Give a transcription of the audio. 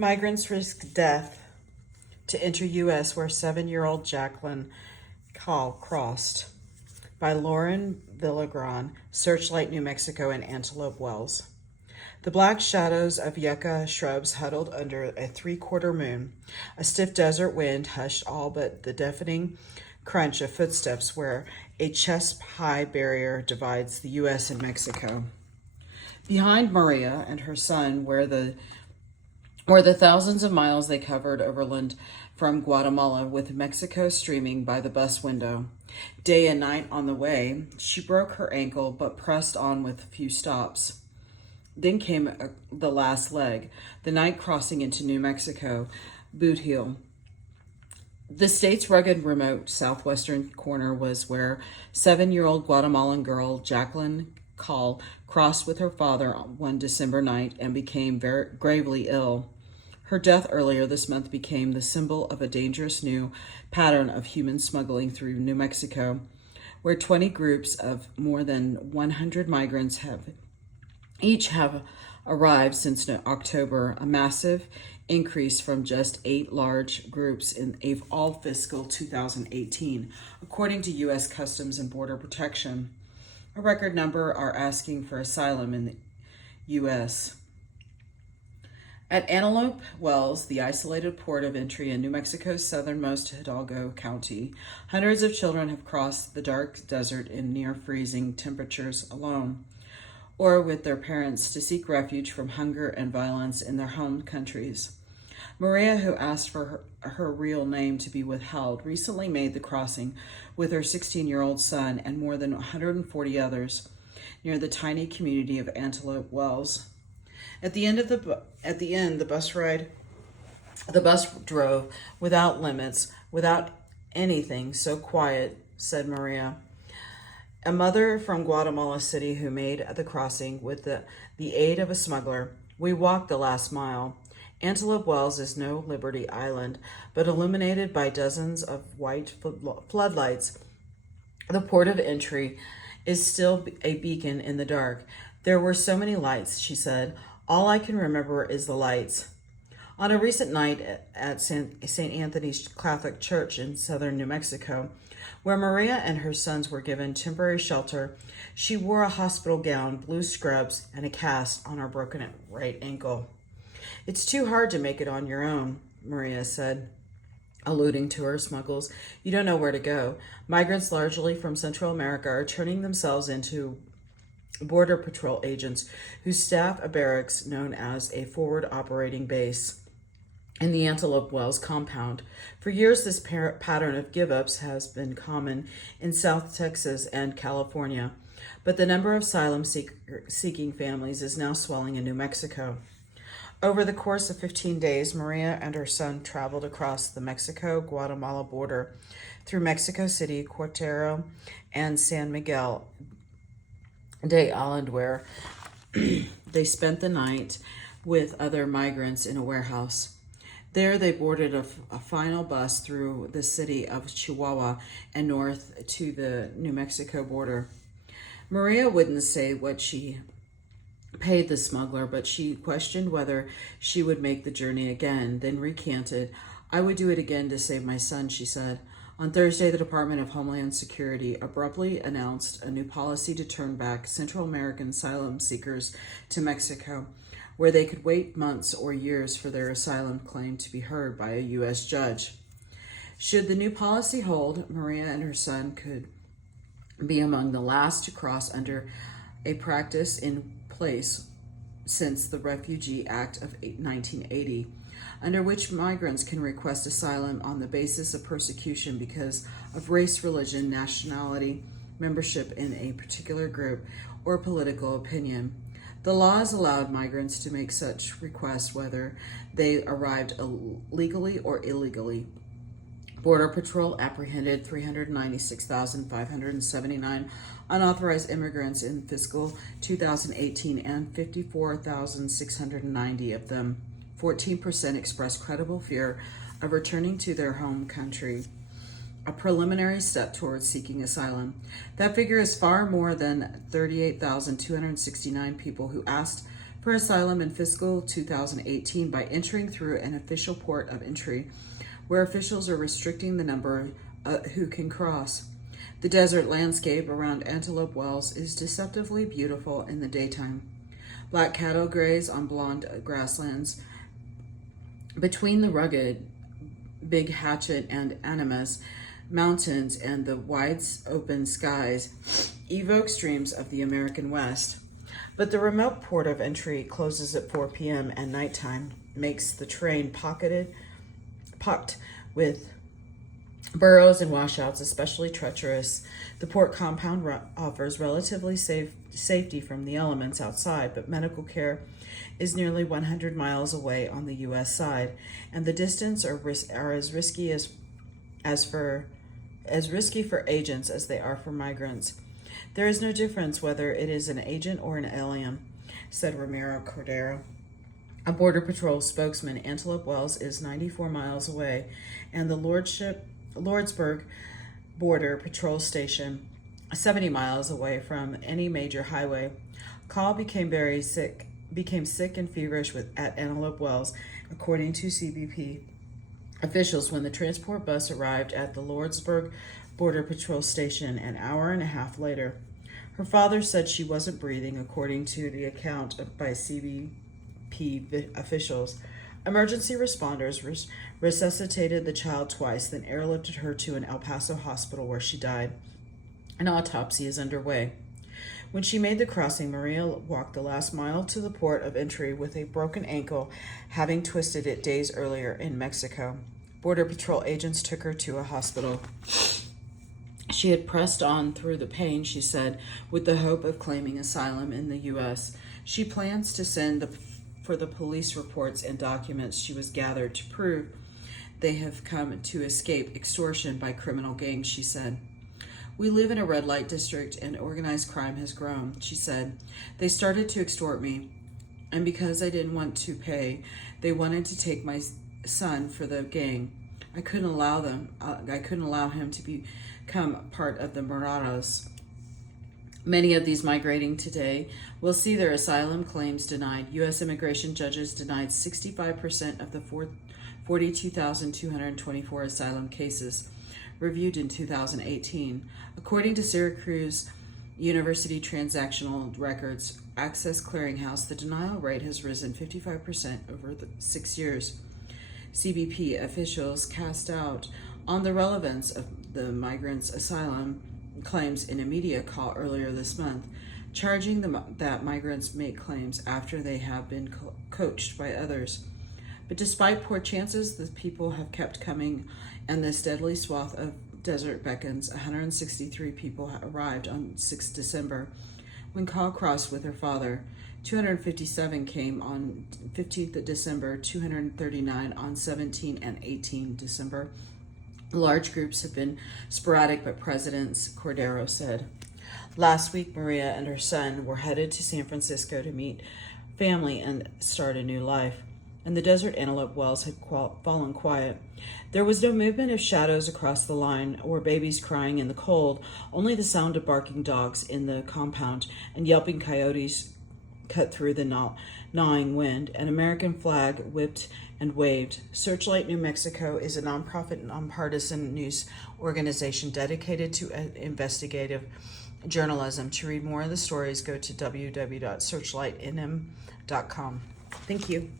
Migrants risk death to enter U.S. where 7-year-old Jakelin Caal crossed. By Lauren Villagran, Searchlight, New Mexico, and Antelope Wells. The black shadows of yucca shrubs huddled under a three-quarter moon. A stiff desert wind hushed all but the deafening crunch of footsteps where a chest-high barrier divides the U.S. and Mexico. Behind Maria and her son were the thousands of miles they covered overland from Guatemala, with Mexico streaming by the bus window. Day and night on the way, she broke her ankle but pressed on with few stops. Then came the last leg, the night crossing into New Mexico, Boot Heel. The state's rugged, remote southwestern corner was where 7-year-old Guatemalan girl Jakelin Caal crossed with her father one December night and became very gravely ill. Her death earlier this month became the symbol of a dangerous new pattern of human smuggling through New Mexico, where 20 groups of more than 100 migrants have arrived since October, a massive increase from just 8 large groups in all fiscal 2018, according to U.S. Customs and Border Protection. A record number are asking for asylum in the U.S. At Antelope Wells, the isolated port of entry in New Mexico's southernmost Hidalgo County, hundreds of children have crossed the dark desert in near freezing temperatures alone, or with their parents, to seek refuge from hunger and violence in their home countries. Maria, who asked for her real name to be withheld, recently made the crossing with her 16-year-old son and more than 140 others near the tiny community of Antelope Wells. At the end, the bus drove without limits, without anything, so quiet, said Maria, a mother from Guatemala City who made the crossing with the aid of a smuggler. We walked the last mile. Antelope Wells is no Liberty Island, but illuminated by dozens of white floodlights. The port of entry is still a beacon in the dark. There were so many lights, she said. All I can remember is the lights. On a recent night at St. Anthony's Catholic Church in southern New Mexico, where Maria and her sons were given temporary shelter, she wore a hospital gown, blue scrubs, and a cast on her broken right ankle. It's too hard to make it on your own, Maria said, alluding to her smuggles. You don't know where to go. Migrants, largely from Central America, are turning themselves into Border Patrol agents who staff a barracks known as a forward operating base in the Antelope Wells compound. For years, this pattern of give-ups has been common in South Texas and California, but the number of asylum-seeking families is now swelling in New Mexico. Over the course of 15 days, Maria and her son traveled across the Mexico-Guatemala border through Mexico City, Querétaro, and San Miguel Day Island, where they spent the night with other migrants in a warehouse. There, they boarded a final bus through the city of Chihuahua and north to the New Mexico border. Maria wouldn't say what she paid the smuggler, but she questioned whether she would make the journey again, then recanted. I would do it again to save my son, she said. On Thursday, the Department of Homeland Security abruptly announced a new policy to turn back Central American asylum seekers to Mexico, where they could wait months or years for their asylum claim to be heard by a U.S. judge. Should the new policy hold, Maria and her son could be among the last to cross under a practice in place since the Refugee Act of 1980, under which migrants can request asylum on the basis of persecution because of race, religion, nationality, membership in a particular group, or political opinion. The laws allowed migrants to make such requests whether they arrived legally or illegally. Border Patrol apprehended 396,579 unauthorized immigrants in fiscal 2018, and 54,690 of them, 14%, expressed credible fear of returning to their home country, a preliminary step towards seeking asylum. That figure is far more than 38,269 people who asked for asylum in fiscal 2018 by entering through an official port of entry, where officials are restricting the number who can cross. The desert landscape around Antelope Wells is deceptively beautiful in the daytime. Black cattle graze on blonde grasslands. Between the rugged Big Hatchet and Animas mountains and the wide open skies evoke dreams of the American West. But the remote port of entry closes at 4 p.m. and nighttime makes the terrain pocked with burrows and washouts especially treacherous. The port compound offers relatively safety from the elements outside, but medical care is nearly 100 miles away on the U.S. side, and the distance are as risky for agents as they are for migrants. There is no difference whether it is an agent or an alien, said Ramiro Cordero, a Border Patrol spokesman. Antelope Wells is 94 miles away, and the Lordsburg Border Patrol Station 70 miles away from any major highway. Caal became sick and feverish at Antelope Wells, according to CBP officials, when the transport bus arrived at the Lordsburg Border Patrol Station an hour and a half later. Her father said she wasn't breathing, according to the account by CBP officials. Emergency responders resuscitated the child twice, then airlifted her to an El Paso hospital where she died. An autopsy is underway. When she made the crossing, Maria walked the last mile to the port of entry with a broken ankle, having twisted it days earlier in Mexico. Border Patrol agents took her to a hospital. She had pressed on through the pain, she said, with the hope of claiming asylum in the U.S. She plans to send for the police reports and documents she was gathered to prove they have come to escape extortion by criminal gangs, she said. We live in a red light district and organized crime has grown, she said. They started to extort me, and because I didn't want to pay, they wanted to take my son for the gang. I couldn't allow him to become part of the Morados. Many of these migrating today will see their asylum claims denied. U.S. immigration judges denied 65% of the 42,224 asylum cases reviewed in 2018. According to Syracuse University Transactional Records Access Clearinghouse, the denial rate has risen 55% over 6 years. CBP officials cast doubt on the relevance of the migrants' asylum claims in a media call earlier this month, charging that migrants make claims after they have been coached by others. But despite poor chances, the people have kept coming, and this deadly swath of desert beckons. 163 people arrived on 6 December when Caal crossed with her father. 257 came on 15th of December, 239 on 17 and 18 December. Large groups have been sporadic, but President Cordero said. Last week, Maria and her son were headed to San Francisco to meet family and start a new life, and the desert Antelope Wells had fallen quiet. There was no movement of shadows across the line or babies crying in the cold, only the sound of barking dogs in the compound and yelping coyotes cut through the gnawing wind. An American flag whipped and waved. Searchlight, New Mexico is a nonprofit, nonpartisan news organization dedicated to investigative journalism. To read more of the stories, go to www.searchlightnm.com. Thank you.